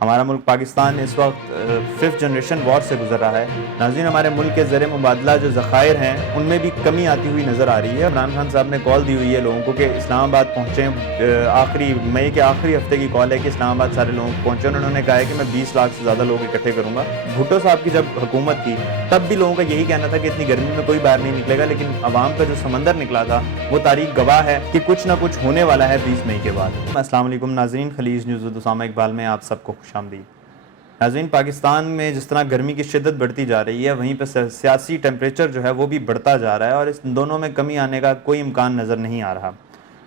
ہمارا ملک پاکستان اس وقت fifth generation وار سے گزر رہا ہے۔ ناظرین، ہمارے ملک کے زر مبادلہ جو ذخائر ہیں ان میں بھی کمی آتی ہوئی نظر آ رہی ہے۔ عمران خان صاحب نے کال دی ہوئی ہے لوگوں کو کہ اسلام آباد پہنچیں، آخری مئی کے آخری ہفتے کی کال ہے کہ اسلام آباد سارے لوگوں کو پہنچیں، انہوں نے کہا ہے کہ میں 20 لاکھ سے زیادہ لوگ اکٹھے کروں گا۔ بھٹو صاحب کی جب حکومت تھی تب بھی لوگوں کا یہی کہنا تھا کہ اتنی گرمی میں کوئی باہر نہیں نکلے گا، لیکن عوام کا جو سمندر نکلا تھا وہ تاریخ گواہ ہے کہ کچھ نہ کچھ ہونے والا ہے 20 مئی کے بعد۔ السلام علیکم ناظرین، خلیج نیوز اسامہ اقبال میں آپ سب کو خوش آمدید۔ ناظرین، پاکستان میں جس طرح گرمی کی شدت بڑھتی جا رہی ہے وہیں پہ سیاسی ٹیمپریچر جو ہے وہ بھی بڑھتا جا رہا ہے، اور اس دونوں میں کمی آنے کا کوئی امکان نظر نہیں آ رہا۔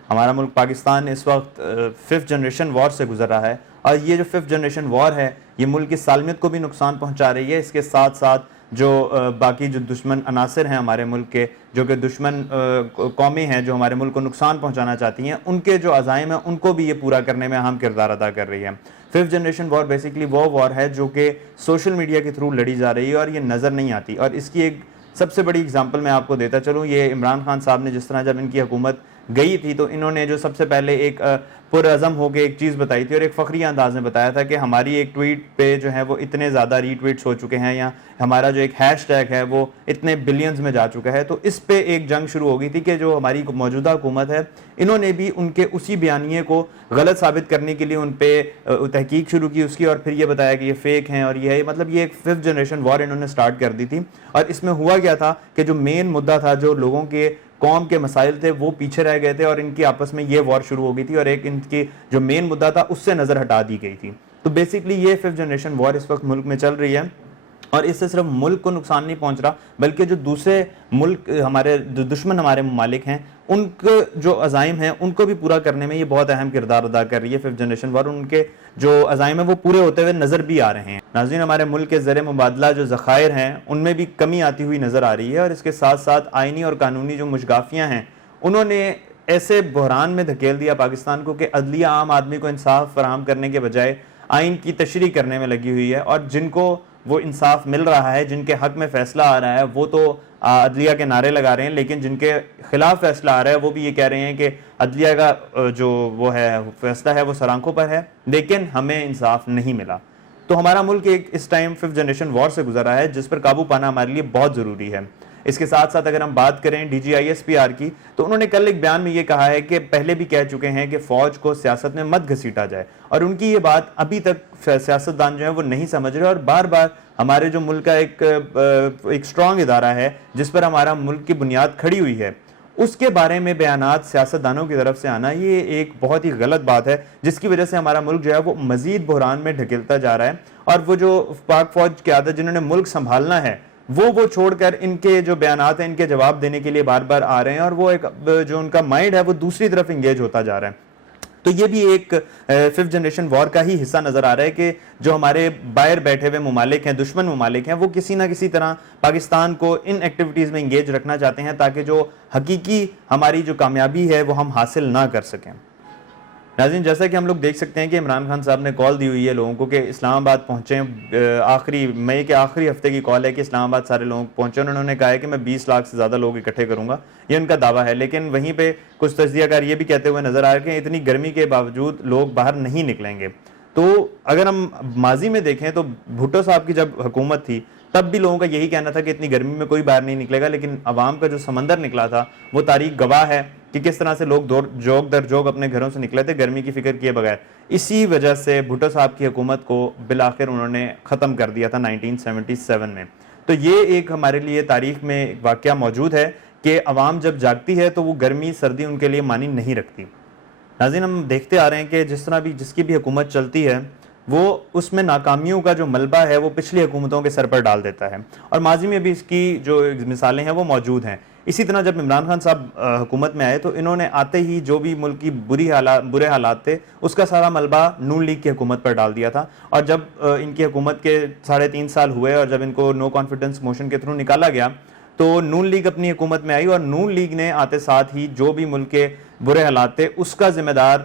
ہمارا ملک پاکستان اس وقت ففتھ جنریشن وار سے گزر رہا ہے، اور یہ جو ففتھ جنریشن وار ہے یہ ملک کی سالمیت کو بھی نقصان پہنچا رہی ہے۔ اس کے ساتھ ساتھ جو باقی جو دشمن عناصر ہیں ہمارے ملک کے، جو کہ دشمن قومیں ہیں جو ہمارے ملک کو نقصان پہنچانا چاہتی ہیں، ان کے جو عزائم ہیں ان کو بھی یہ پورا کرنے میں اہم کردار ادا کر رہی ہے۔ ففتھ جنریشن وار بیسیکلی وہ وار ہے جو کہ سوشل میڈیا کے تھرو لڑی جا رہی ہے اور یہ نظر نہیں آتی، اور اس کی ایک سب سے بڑی اگزامپل میں آپ کو دیتا چلوں۔ یہ عمران خان صاحب نے جس طرح جب ان کی حکومت گئی تھی تو انہوں نے جو سب سے پہلے ایک پرعزم ہو کے ایک چیز بتائی تھی اور ایک فخری انداز میں بتایا تھا کہ ہماری ایک ٹویٹ پہ جو ہے وہ اتنے زیادہ ری ٹویٹس ہو چکے ہیں، یا ہمارا جو ایک ہیش ٹیگ ہے وہ اتنے بلینز میں جا چکا ہے۔ تو اس پہ ایک جنگ شروع ہو گئی تھی کہ جو ہماری موجودہ حکومت ہے انہوں نے بھی ان کے اسی بیانیے کو غلط ثابت کرنے کے لیے ان پہ تحقیق شروع کی اس کی، اور پھر یہ بتایا کہ یہ فیک ہیں، اور یہ مطلب یہ ایک ففتھ جنریشن وار انہوں نے سٹارٹ کر دی تھی۔ اور اس میں ہوا کیا تھا کہ جو مین مدعا تھا، جو لوگوں کے قوم کے مسائل تھے وہ پیچھے رہ گئے تھے، اور ان کی آپس میں یہ وار شروع ہو گئی تھی، اور ایک ان کی جو مین مدعا تھا اس سے نظر ہٹا دی گئی تھی۔ تو بیسیکلی یہ ففتھ جنریشن وار اس وقت ملک میں چل رہی ہے، اور اس سے صرف ملک کو نقصان نہیں پہنچ رہا بلکہ جو دوسرے ملک ہمارے دشمن ہمارے ممالک ہیں ان کے جو عزائم ہیں ان کو بھی پورا کرنے میں یہ بہت اہم کردار ادا کر رہی ہے ففتھ جنریشن وار۔ ان کے جو عزائم ہیں وہ پورے ہوتے ہوئے نظر بھی آ رہے ہیں۔ ناظرین، ہمارے ملک کے زر مبادلہ جو ذخائر ہیں ان میں بھی کمی آتی ہوئی نظر آ رہی ہے، اور اس کے ساتھ ساتھ آئینی اور قانونی جو مشگافیاں ہیں انہوں نے ایسے بحران میں دھکیل دیا پاکستان کو کہ عدلیہ عام آدمی کو انصاف فراہم کرنے کے بجائے آئین کی تشریح کرنے میں لگی ہوئی ہے، اور جن کو وہ انصاف مل رہا ہے، جن کے حق میں فیصلہ آ رہا ہے وہ تو عدلیہ کے نعرے لگا رہے ہیں، لیکن جن کے خلاف فیصلہ آ رہا ہے وہ بھی یہ کہہ رہے ہیں کہ عدلیہ کا جو وہ ہے فیصلہ ہے وہ سر آنکھوں پر ہے لیکن ہمیں انصاف نہیں ملا۔ تو ہمارا ملک ایک اس ٹائم ففتھ جنریشن وار سے گزر رہا ہے جس پر قابو پانا ہمارے لیے بہت ضروری ہے۔ اس کے ساتھ ساتھ اگر ہم بات کریں D G I S P R کی، تو انہوں نے کل ایک بیان میں یہ کہا ہے کہ پہلے بھی کہہ چکے ہیں کہ فوج کو سیاست میں مت گھسیٹا جائے، اور ان کی یہ بات ابھی تک سیاستدان جو ہیں وہ نہیں سمجھ رہے، اور بار بار ہمارے جو ملک کا ایک اسٹرانگ ادارہ ہے جس پر ہمارا ملک کی بنیاد کھڑی ہوئی ہے اس کے بارے میں بیانات سیاستدانوں کی طرف سے آنا یہ ایک بہت ہی غلط بات ہے، جس کی وجہ سے ہمارا ملک جو ہے وہ مزید بحران میں ڈھکیلتا جا رہا ہے، اور وہ جو پاک فوج کی عادت جنہوں نے ملک سنبھالنا ہے وہ چھوڑ کر ان کے جو بیانات ہیں ان کے جواب دینے کے لیے بار بار آ رہے ہیں، اور وہ ایک جو ان کا مائنڈ ہے وہ دوسری طرف انگیج ہوتا جا رہا ہے۔ تو یہ بھی ایک ففتھ جنریشن وار کا ہی حصہ نظر آ رہا ہے کہ جو ہمارے باہر بیٹھے ہوئے ممالک ہیں، دشمن ممالک ہیں، وہ کسی نہ کسی طرح پاکستان کو ان ایکٹیویٹیز میں انگیج رکھنا چاہتے ہیں تاکہ جو حقیقی ہماری جو کامیابی ہے وہ ہم حاصل نہ کر سکیں۔ ناظرین، جیسا کہ ہم لوگ دیکھ سکتے ہیں کہ عمران خان صاحب نے کال دی ہوئی ہے لوگوں کو کہ اسلام آباد پہنچیں، آخری مئی کے آخری ہفتے کی کال ہے کہ اسلام آباد سارے لوگ پہنچیں، انہوں نے کہا ہے کہ میں 20 لاکھ سے زیادہ لوگ اکٹھے کروں گا، یہ ان کا دعویٰ ہے۔ لیکن وہیں پہ کچھ تجزیہ کار یہ بھی کہتے ہوئے نظر آ رہے ہیں کہ اتنی گرمی کے باوجود لوگ باہر نہیں نکلیں گے۔ تو اگر ہم ماضی میں دیکھیں تو بھٹو صاحب کی جب حکومت تھی تب بھی لوگوں کا یہی کہنا تھا کہ اتنی گرمی میں کوئی باہر نہیں نکلے گا، لیکن عوام کا جو سمندر نکلا تھا وہ تاریخ گواہ ہے کہ کس طرح سے لوگ جوگ در جوگ اپنے گھروں سے نکلے تھے گرمی کی فکر کیے بغیر۔ اسی وجہ سے بھٹو صاحب کی حکومت کو بالآخر انہوں نے ختم کر دیا تھا 1977 میں۔ تو یہ ایک ہمارے لیے تاریخ میں ایک واقعہ موجود ہے کہ عوام جب جاگتی ہے تو وہ گرمی سردی ان کے لیے معنی نہیں رکھتی۔ ناظرین، ہم دیکھتے آ رہے ہیں کہ جس طرح بھی جس کی بھی حکومت چلتی ہے وہ اس میں ناکامیوں کا جو ملبہ ہے وہ پچھلی حکومتوں کے سر پر ڈال دیتا ہے، اور ماضی میں بھی اس کی جو مثالیں ہیں وہ موجود ہیں۔ اسی طرح جب عمران خان صاحب حکومت میں آئے تو انہوں نے آتے ہی جو بھی ملک کی برے حالات تھے اس کا سارا ملبہ نون لیگ کی حکومت پر ڈال دیا تھا، اور جب ان کی حکومت کے 3.5 سال ہوئے اور جب ان کو نو کانفیڈنس موشن کے تھرو نکالا گیا تو نون لیگ اپنی حکومت میں آئی، اور نون لیگ نے آتے ساتھ ہی جو بھی ملک کے برے حالات تھے اس کا ذمہ دار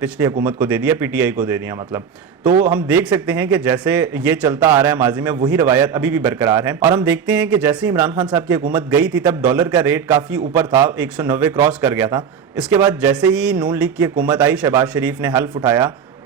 پچھلی حکومت کو دے دیا، پی ٹی آئی کو دے دیا مطلب۔ تو ہم دیکھ سکتے ہیں کہ جیسے یہ چلتا آ رہا ہے ماضی میں وہی روایت ابھی بھی برقرار ہے، اور ہم دیکھتے ہیں کہ جیسے ہی عمران خان صاحب کی حکومت گئی تھی تب ڈالر کا ریٹ کافی اوپر تھا، 190 کراس کر گیا تھا۔ اس کے بعد جیسے ہی نون لیگ کی حکومت آئی، شہباز شریف نے حلف اٹھایا